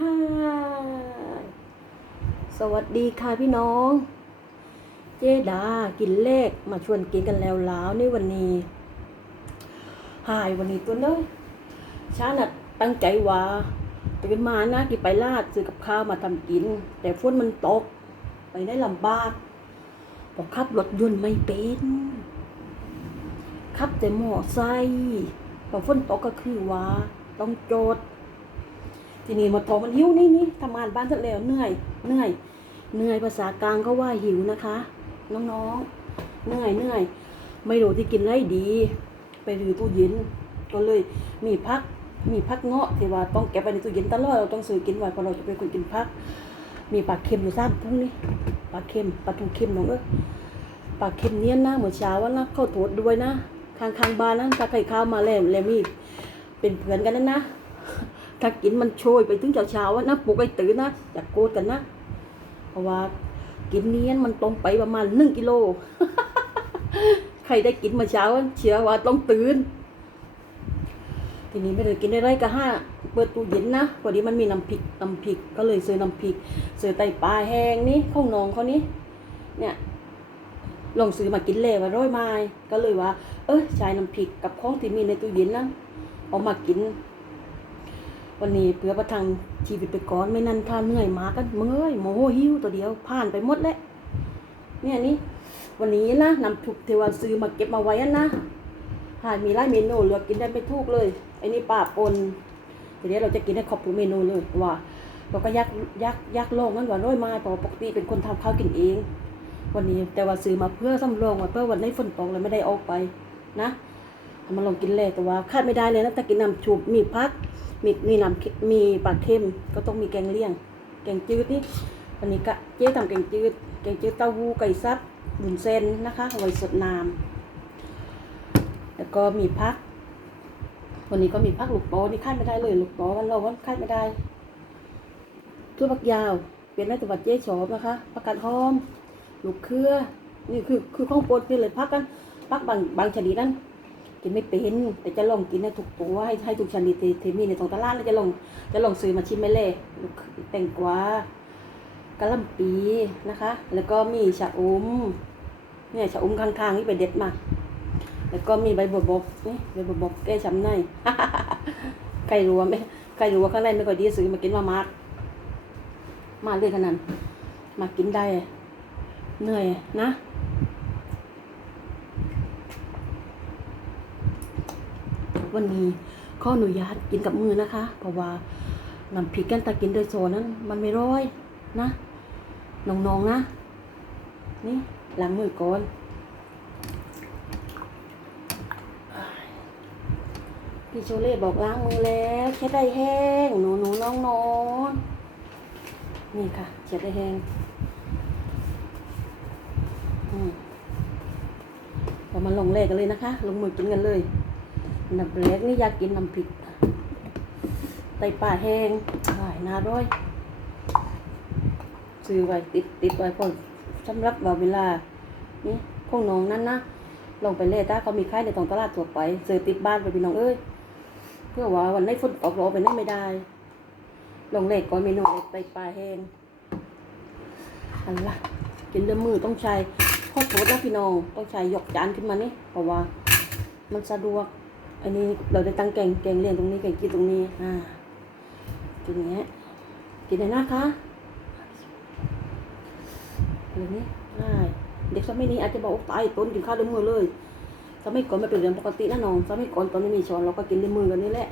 ฮ่าสวัสดีค่ะพี่น้อง เจดากินเลขมาชวนกินกันแล้วแล้วในวันนี้หายวันนี้ตัวเน้อยฉันน่ะตั้งใจว่าตื่นมานะกินไปลาดซื้อกับข้าวมาทำกิน แต่ฝนมันตก ไปได้ลำบากบอกขับรถยนต์ไม่เป็นขับแต่มอไซค์พอฝนตกก็คือว่าต้องโจด ทีนี้หมดทองมันหิวนี่นี่ทำงานบ้านเสร็จแล้วเหนื่อยเหนื่อยเหนื่อยภาษากลางเขาว่าหิวนะคะ น้องๆเหนื่อยเหนื่อยไม่รู้ที่กินไรดี ไปรื้อตู้เย็นก็เลยมีพักมีพักเงาะที่ว่าต้องเก็บไปในตู้เย็นตลอดเราต้องซื้อกินไว้เพราะเราจะเป็นคนกินพัก มีปลาเค็มอยู่ซ้ำพุ่งนี่ปลาเค็มปลาทูเค็มน้องเอ้ยปลาเค็มเนี้ยนะเหมือนเช้าว่านะเข้าวโทษด้วยนะข้างข้างๆบ้านนะถ้าใครเข้าวมาแล้วแล้วมีเป็นเพื่อนกันนั่นนะ ถ้ากินมันโชยไปถึงเช้าๆอะนะปลุกไอ้ตื่นนะอย่าโกรธกันนะ เพราะว่ากินเนี้ยมันตรงไปประมาณหนึ่งกิโล ใครได้กินมาเช้าเชื่อว่าต้องตื่น ทีนี้ไม่ได้กินได้ไรก็ห้าเปิดตู้เย็นนะพอดีมันมีน้ำพริกน้ำพริกก็เลยซื้อน้ำพริกซื้อไตปลาแห้งนี่ข้าวนองเขานี่เนี่ยลองซื้อมากินเลยว่าร้อยไม้ก็เลยว่า เออใช้น้ำพริกกับของที่มีในตู้เย็นนะเอามากิน วันนี้เพื่อประทังชีวิตไปก่อนไม่นั่นถ้าเหนื่อยมาก็เมื่อยโมโหหิวตัวเดียวผ่านไปหมดแล้วเนี่ยนี่วันนี้นะนำถุกเทวาซื้อมาเก็บมาไว้อะนะหามีหลายเมนูเลือกกินได้ไม่ทุกเลยไอ้นี่ป่าปนทีนี้เราจะกินได้ครบทุกเมนูเลยว่า เราก็ยักยักยักโลกมันว่าร้อยมาเพราะปกติเป็นคนทำข้าวกินเอง วันนี้แต่ว่าซื้อมาเพื่อสำรองว่าเพื่อวันนี้ฝนตกเลยไม่ได้ออกไปนะมาลองกินเลยแต่ว่าคาดไม่ได้เลยนะแต่กินน้ำชุบมีพัก มีมีน้ำมีปลาเค็มก็ต้องมีแกงเลี่ยง แกงจืดนี่วันนี้ก็เจ๊ทำแกงจืด แกงจืดเต้าหู้ไก่ซับบุนเส้นนะคะอาไว้สดน้ำแล้วก็มีพัก วันนี้ก็มีพักลูกโตนี่คาดไม่ได้เลยลูกโตวันเราวันคาดไม่ได้ตัวผักยาวเป็นได้แต่วัดเจ๊ชอบนะคะผักกาดหอม ลูกเครือ นี่คือคือข้องโปรดนี่เลยพักกันพักบางบางชนิดนั้น กินไม่เป็นแต่จะลองกินให้ถูกตัวให้ให้ถูกชนิดที่ที่มีในตรงตลาดแล้วจะลองจะลองซื้อมาชิมไม่เล่ลูกแตงกวากะหล่ำปีนะคะ แล้วก็มีชะอมเนี่ยชะอมข้างๆนี่ไปเด็ดมาแล้วก็มีใบบัวบกนี่ใบบัวบกแก้ช้ำในใครรู้ว่าไหมใครรู้ว่าข้างในไม่ค่อยดีซื้อมากินมามากมาเลยขนาดนั้นมากินได้เหนื่อยนะ วันนี้ข้ออนุญาตกินกับมือนะคะ เพราะว่าน้ำพริกกันตากินโดยโซนั้น มันไม่ร้อยนะน้องๆนะนี่ล้างมือก่อนพี่โชเล่บอกล้างมือแล้วเช็ดได้แห้งหนูหนูน้องนอนนี่ค่ะเช็ดได้แห้งอืมเรามาลงเลขกันเลยนะคะ ลงมือกินกันเลย น้ำเล็กนี่อยากกินน้ำพริกไตปลาแห้งขายนาด้วยซื้อไว้ติดติดไว้พอสำหรับว่าเวลา นี่พวกน้องนั่นนะลงไปเลยถ้าเขามีขายในตรงตลาดทั่วไปซื้อติดบ้านไปพี่น้องเอ้ย เพื่อว่าวันไหนฝนตกเราเอไปนั่นไม่ได้ ลงเลขก่อนเมนูเล็กไตปลาแห้งอันละกินเดือมือต้องใช้ข้อโพดนะพี่น้องต้องใช้ยกจานขึ้นมานี่เพราะว่า มันสะดวก อันนี้เราได้ตั้งแกงแกงเลียงตรงนี้แกงกินตรงนี้ อ่ากินอย่างเงี้ยกินได้นะคะอย่างนี้ง่เด็กสมัยนี้อาจจะบอกว่าตายต้นกินข้าวด้วยมือเลยสมัยก่อนไม่เป็นเรื่องปกตินะน้องสมัยก่อนตอนไม่มีช้อนเราก็กินด้วยมือกันนี่แหละ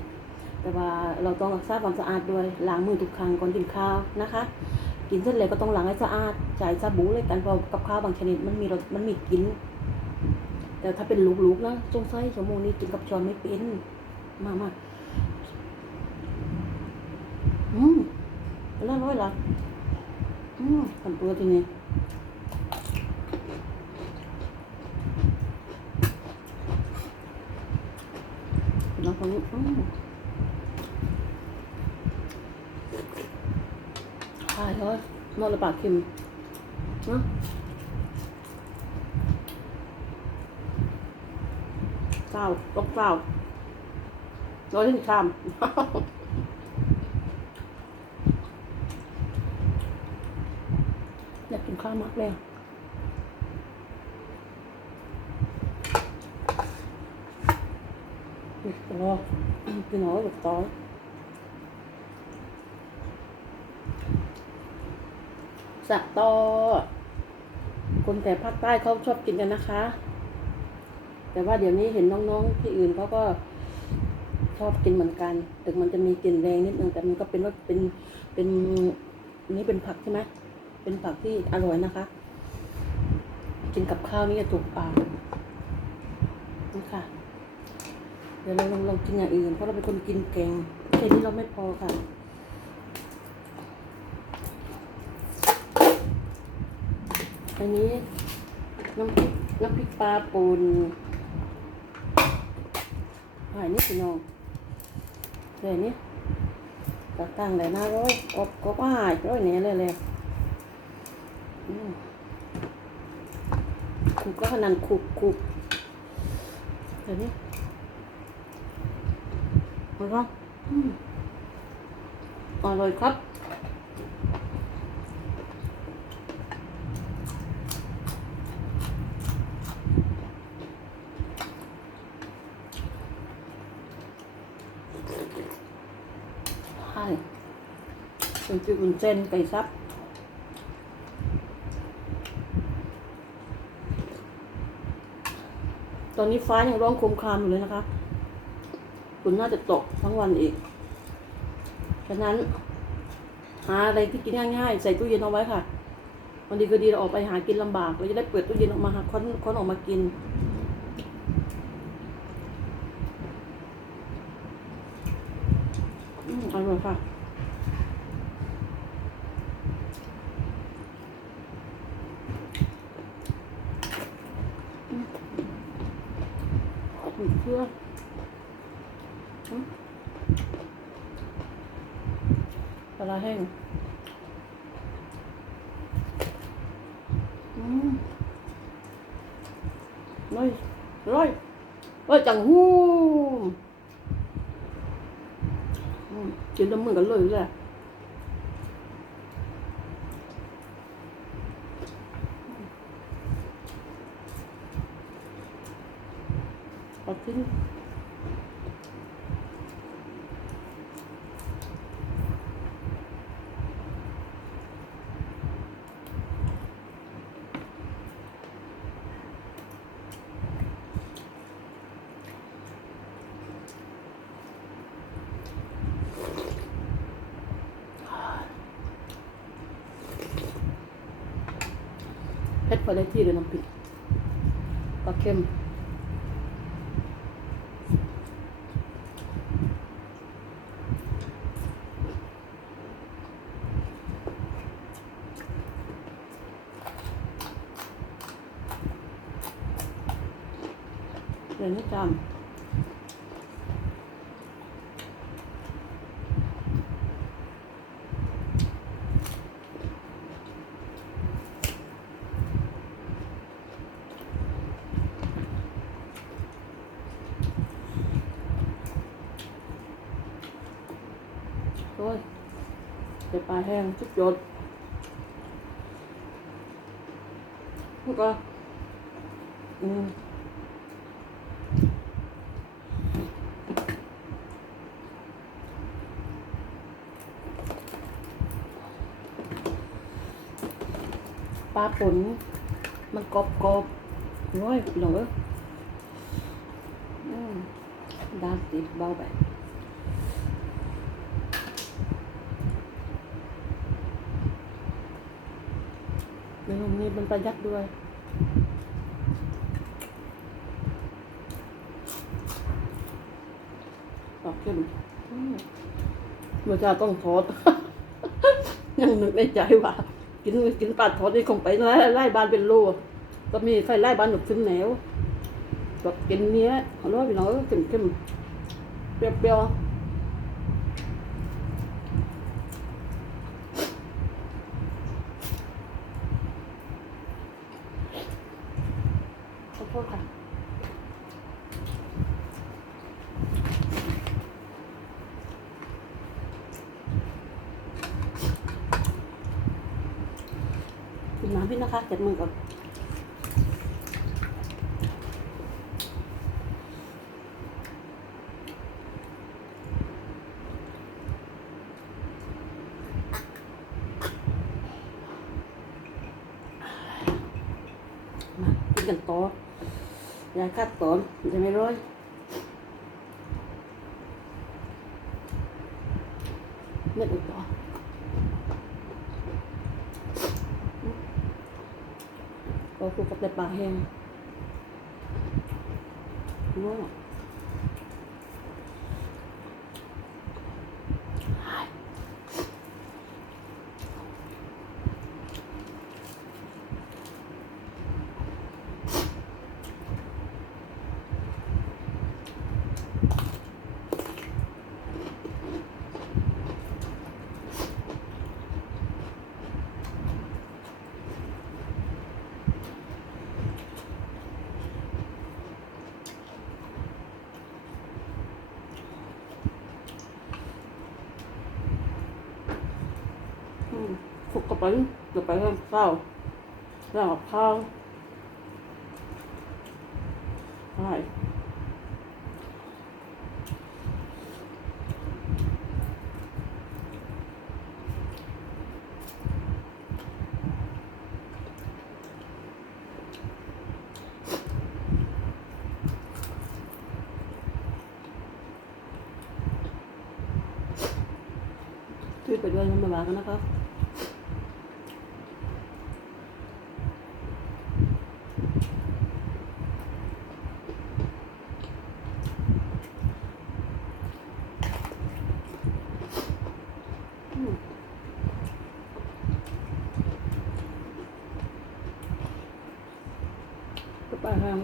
แต่ว่าเราต้องรักษาความสะอาดด้วยล้างมือทุกครั้งก่อนกินข้าวนะคะ กินเสร็จแล้วก็ต้องล้างให้สะอาดจ่ายสบู่เลยกันเพราะกับข้าวบางชนิดมันมีรสมันมีกลิ่น แต่ถ้าเป็นลูกๆนะจงใส่ชั่วโมงนี้กินกับช้อนไม่เป็นมามาอืมเป็นร้อยละอืมทำตัวทีนี้น้องคนนี้อืมใช่เลยนอนระปากเค็มเนาะ ก้าตกเศร้าร้อยถึงคำอยากกินข้าวมากเลยปิดตัวพี่น้อยปิดตัวสักตอคนแถบภาคใต้เขาชอบกินกันนะคะ แต่ว่าเดี๋ยวนี้เห็นน้องๆที่อื่นเขาก็ชอบกินเหมือนกัน ถึงมันจะมีกลิ่นแรงนิดนึงแต่มันก็เป็นว่าเป็นเป็นอันนี้เป็นผักใช่ไหมเป็นผักที่อร่อยนะคะ กินกับข้าวนี่จะถูกปากนี่ค่ะ เดี๋ยวเราลองลองกินอย่างอื่น เพราะเราเป็นคนกินเก่งแค่นี้เราไม่พอค่ะอันนี้น้ำพริกน้ำพริกปลาป่น หายนี่พี่น้องเดี๋ยวนี้ตักตั้งเลยนะร้อยกบกบอ้ายร้อยเนี้ยเลยเลยขุกก็ขนาดขุกขุกเดี๋ยวนี้เอาละอืมอร่อยครับ ใช่ เป็นจุบุนเส้นไก่ซับตอนนี้ฟ้ายังร้องโคมครามอยู่เลยนะคะฝนน่าจะตกทั้งวันอีก ฉะนั้น หาอะไรที่กินง่ายๆ ใส่ตู้เย็นเอาไว้ค่ะวันดีก็ดีเราออกไปหากินลำบาก เราจะได้เปิดตู้เย็นออกมาหาค้นค้นออกมากิน อืมอร่อยค่ะ อืมอืมเชื่ออืมปลาร้าแห้งอืมร้อยร้อย ว่าจังหูอืมกินน้ำมือกันเลยแหละขอบคุณ เผ็ดพอได้ที่เลยน้ำพริกปลาเค็ม เดี๋ยวนี้จำโอ้ย เดี๋ยวปลาแห้งชุบยดแล้วก็อืมปลาป่นมันกรอบกรอบๆร้อยหน่อยดามติดเบาไป มันประยัดด้วยปอกเข้มเมื่อเช้าต้องทอด ยังนึกในใจว่า กินกินปลาทอดนี่คงไปไล่ไล่บ้านเป็นโลก็มีไฟไล่บ้านหนุกขึ้นแนวแบบกินเนี้ยเอาล้พี่น้องเค็มเค็มๆเปรี้ยวๆขอโทษค่ะ กินน้ำพี่นะคะจัดมือก่อนมา กันต่อยายคัดตอนจะไม่ร้อยเม็ดอุดต่อก็คือกับแต่ปลาแห้งนัวอืม คลุกกับไปเดี๋ยวไปให้ข้าวแล้วกับข้าวใช่ช่วยไปด้วยน้ำมากันนะครับ อืมก็ไปทาง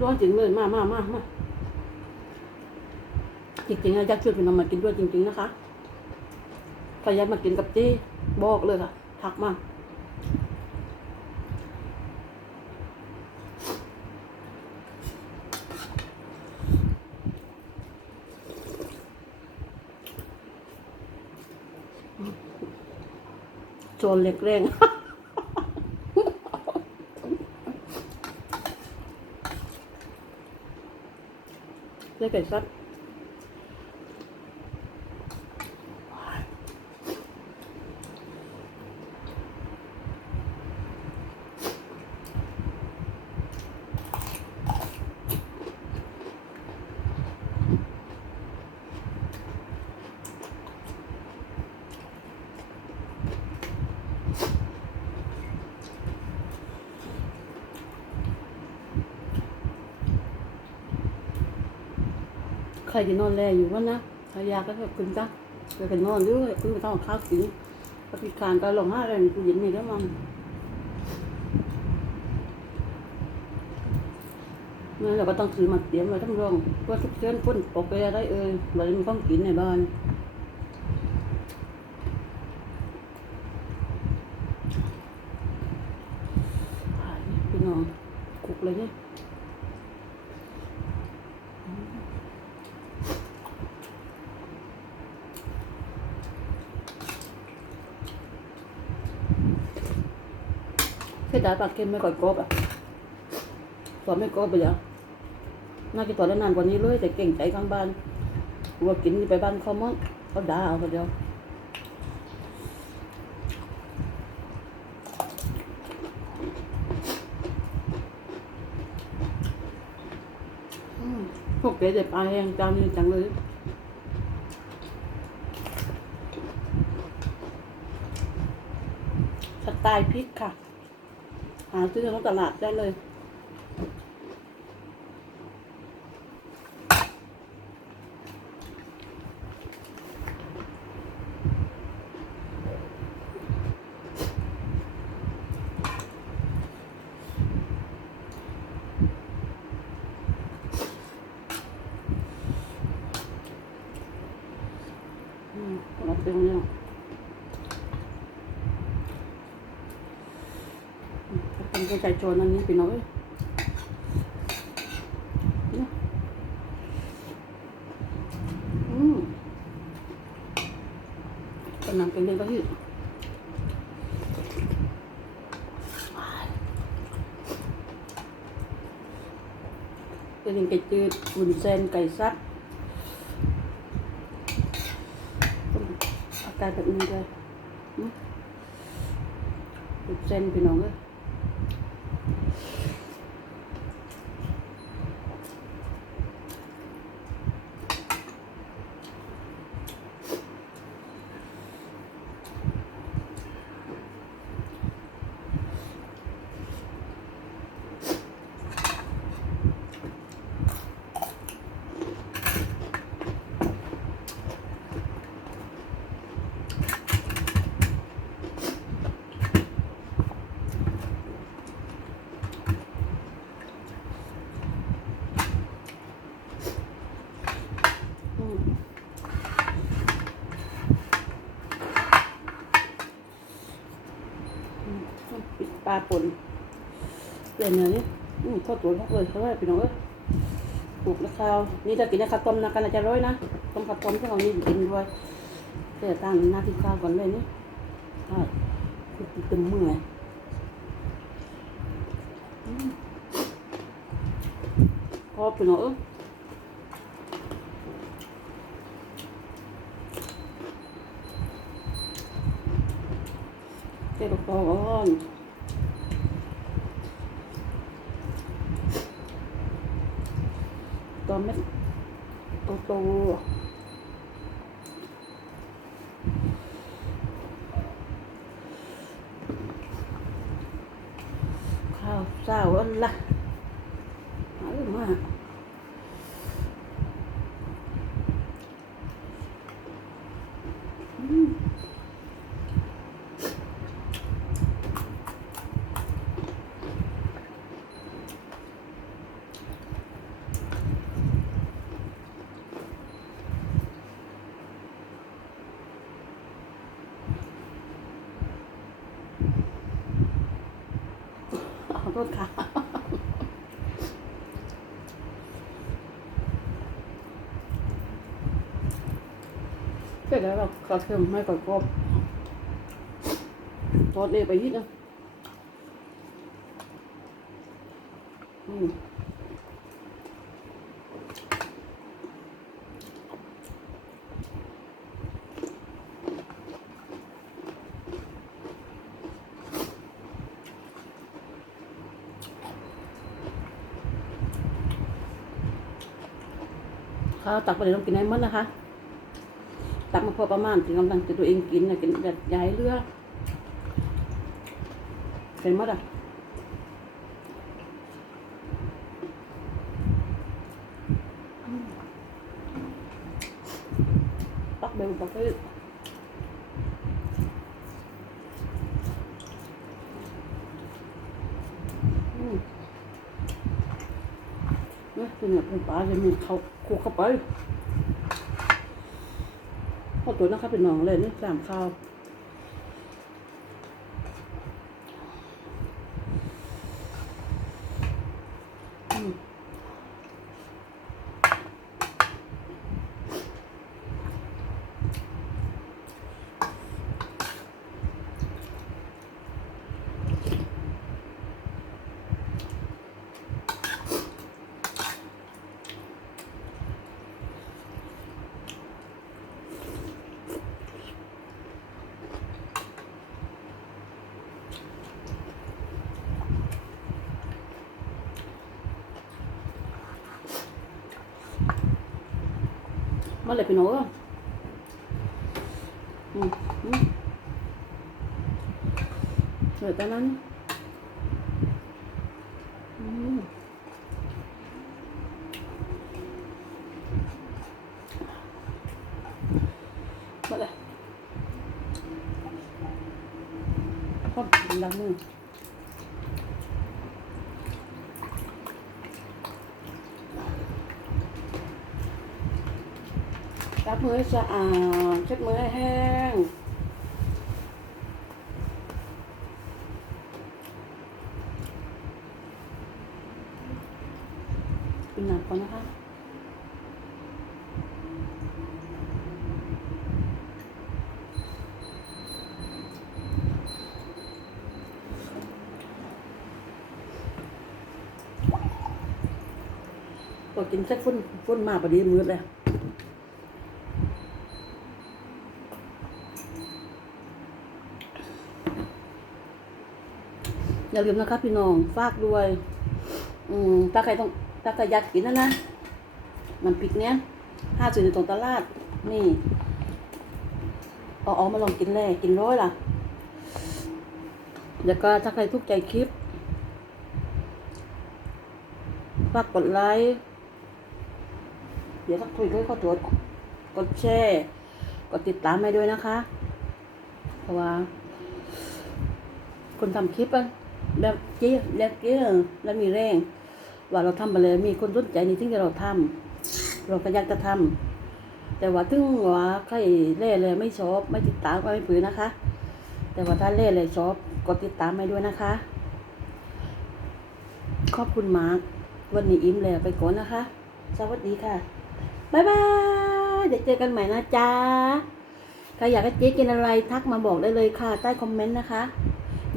ร้อนจริงเลยมามามามาจริงๆนะอยากชวนพี่น้องมากินด้วยจริง ๆ นะคะใครอยากมากินกับจี้บอกเลยค่ะ ทักมาก จนเล็กเรงเล็กไก่ซัดใครจะนอนแลอยู่วะนะใครอยากก็แบบกินจ้าไปกันนอนด้วยคือไม่ต้องข้าวกินปฏิการก็ลงห้าแรงกูเย็นนี่แล้วมั้งนั่นเราก็ต้องซื้อมาเตรียมไว้ทั้งรองเพื่อทุกเช้าพ่นปกไปได้เออเราจะมีของกินในบ้านพี่น้องคุกเลยเนี่ย เสีย ดายปลาเค็มไม่ก่อยกอบอะสอนไม่กอบไปแล้วน่าจะต่อได้นานกว่านี้เลยแต่เก่งใจข้างบ้านกลัวกินไปบ้านเขามั้งเขาด่าเอาคนเดียวพวกเก๋แต่ปลาแห้งจานนี้จังเลยสไตล์พริกค่ะาซื้อในตลาดได้เลยอืม จนใจจนอันนี้ไปหน่อยอืมกำลังเป็นเรื่องก็ยืดเป็นไก่จืดบุนเส้นไก่ซับอากาศแบบนี้เลยบุนเส้นไปน้องเลย ปลาป่นเปลี่ยนเนื้อนี่อืมข้าวตุ๋นเขาเลยเขาเลยพี่น้องเอ้ยปลูกนะครับนี่จะกินนะครับต้มนะกันอาจจะร้อยนะต้มกับต้มที่เรานี่กินด้วยเดี๋ยวตั้งหน้าที่ข้าวก่อนเลยนี่ใช่คือตึมมือไงอืมพอพี่น้องเอ้ย เจ็บคอก่อนตอนไม่ โตโตข้าวเศร้าอันละเอามาอืม ขอโทษค่ะ เสร็จแล้วเรากระเทียมให้ก่อนกรอบทอดเลยไปนิดนึงอืมข้าวตักไปเลยต้องกินให้มดนนะคะ พอประมาณถึงกำลังจะตัวเองกินนะกินแบบย้ายเรือเป็นหมดอะอืมตักเบลตักไปอืมเนี่ยเป็นปลาจะมีเขาคุกเข้าไป ตัวนะครับเป็นน้องเลยนี่สามข้าวอืม มาเลยพี่น้องเอ้ยอืมอืมเหลือต่นั้นอืมมาเลยพ่อดังมือล้าง มือให้สะอาด เช็ดมือให้แห้ง กินหนักก่อนนะคะก็กินแค่ฟุ้นฟุ้นมาพอดีมืดเลย อย่าลืมนะครับพี่น้องฝากด้วย อืมถ้าใครต้องถ้าใครอยากกินนะนะ มันปิกเนี้ยห้าจุดในตรงตลาด นี่อาอมาลองกินแล่กินร้อยล่ะ แล้วก็ถ้าใครทุกใจคลิปฝากกดไลค์เดี๋ยวสักคุยด้วยขอตรวจกดแชร์กดติดตามให้ด้วยนะคะ เพราะว่าคนทำคลิปอะ แบบเจ๊แบบเจ๊แล้วมีแรง ว่าเราทำไปเลยมีคนสนใจในสิ่งที่เราทำเราก็อยากจะทำแต่ว่าถึงว่าใครเล่เลยไม่ชอบไม่ติดตามก็ไม่ผือนะคะ แต่ว่าถ้าเล่เลยชอบกดติดตามให้ด้วยนะคะ ขอบคุณมาร์ควันนี้อิ่มแล้วไปก่อนนะคะ สวัสดีค่ะบ๊ายบายเดี๋ยวเจอกันใหม่นะจ๊ะใครอยากให้เจ๊กินอะไรทักมาบอกได้เลยค่ะ ใต้คอมเมนต์นะคะ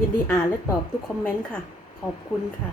ยินดีอ่านและตอบทุกคอมเมนต์ค่ะ ขอบคุณค่ะ